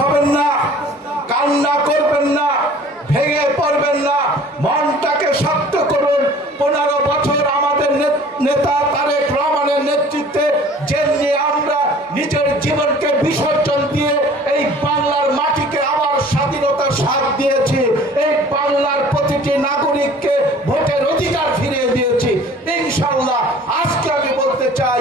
হবেন না, কান্না করবেন না, ভেঙে পড়বেন না, মনটাকে শক্ত করুন। 15 বছর আমাদের নেতা তারেক রহমানের নেতৃত্বে যেমনি আমরা নিজের জীবনকে বিসর্জন দিয়ে এই বাংলার মাটিকে আবার স্বাধীনতার স্বাদ দিয়েছি, এই বাংলার প্রতিটি নাগরিককে ভোটের অধিকার ফিরিয়ে দিয়েছি। ইনশাআল্লাহ আজকে আমি বলতে চাই,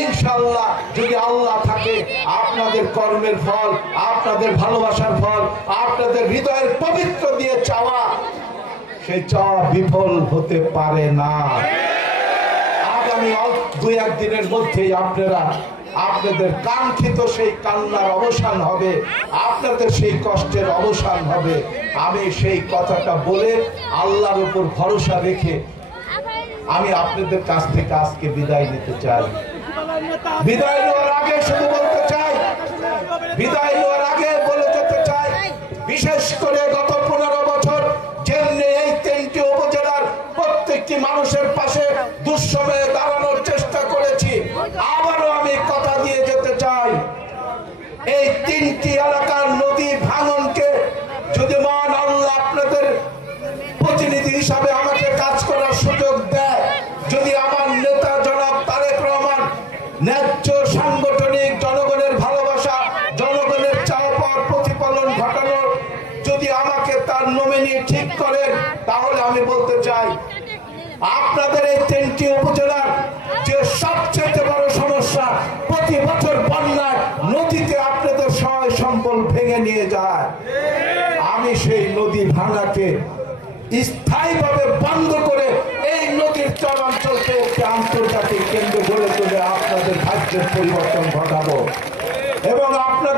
ইনশাআল্লাহ যদি আল্লাহ থাকে, আপনাদের কর্মের ফল, আপনাদের ভালোবাসার ফল, আপনাদের হৃদয়ের পবিত্র দিয়ে চাওয়া, সেই চাওয়া বিফল হতে পারে না। আগামী 2-1 দিনের মধ্যেই আপনাদের কাঙ্ক্ষিত সেই কান্নার অবসান হবে, আপনাদের সেই কষ্টের অবসান হবে। আমি সেই কথাটা বলে আল্লাহর উপর ভরসা রেখে আমি আপনাদের কাছ থেকে আজকে বিদায় নিতে চাই। বিদায় নেওয়ার আগে শুধু বলতে চাই, বিদায় নেওয়ার আগে বলে যেতে চাই, বিশেষ করে গত 15 বছর যেমনি এই 3টি উপজেলার প্রত্যেকটি মানুষের পাশে দুঃসময়ে দাঁড়ানোর চেষ্টা করেছি, আবারও আমি কথা দিয়ে যেতে চাই, এই 3টি এলাকার নদী ভাঙনকে যদি মহান আল্লাহ আপনাদের প্রতিনিধি হিসাবে আমাকে কাজ করার সুযোগ দেয়, যদি আমার নেতা জনাব তারেক রহমান ন্যায্য সাংগঠনিক জনগণের ভালোবাসা, জনগণের চাওয়া পাওয়ার প্রতিফলন ঘটানোর যদি আমাকে তার নমিনি ঠিক করেন, তাহলে আমি বলতে চাই আপনাদের এই 3টি উপজেলার যে সবচেয়ে বড় সমস্যা, প্রতি বছর বন্যায় নদীতে আপনাদের সহায় সম্পদ ভেঙে নিয়ে যায়, আমি সেই নদী ভাঙাকে স্থায়ীভাবে বন্ধ করে এই নদীর চরাঞ্চলকে একটি আন্তর্জাতিক কেন্দ্র গড়ে তুলে আপনাদের ভাগ্যের পরিবর্তন ঘটাবো এবং আপনাদের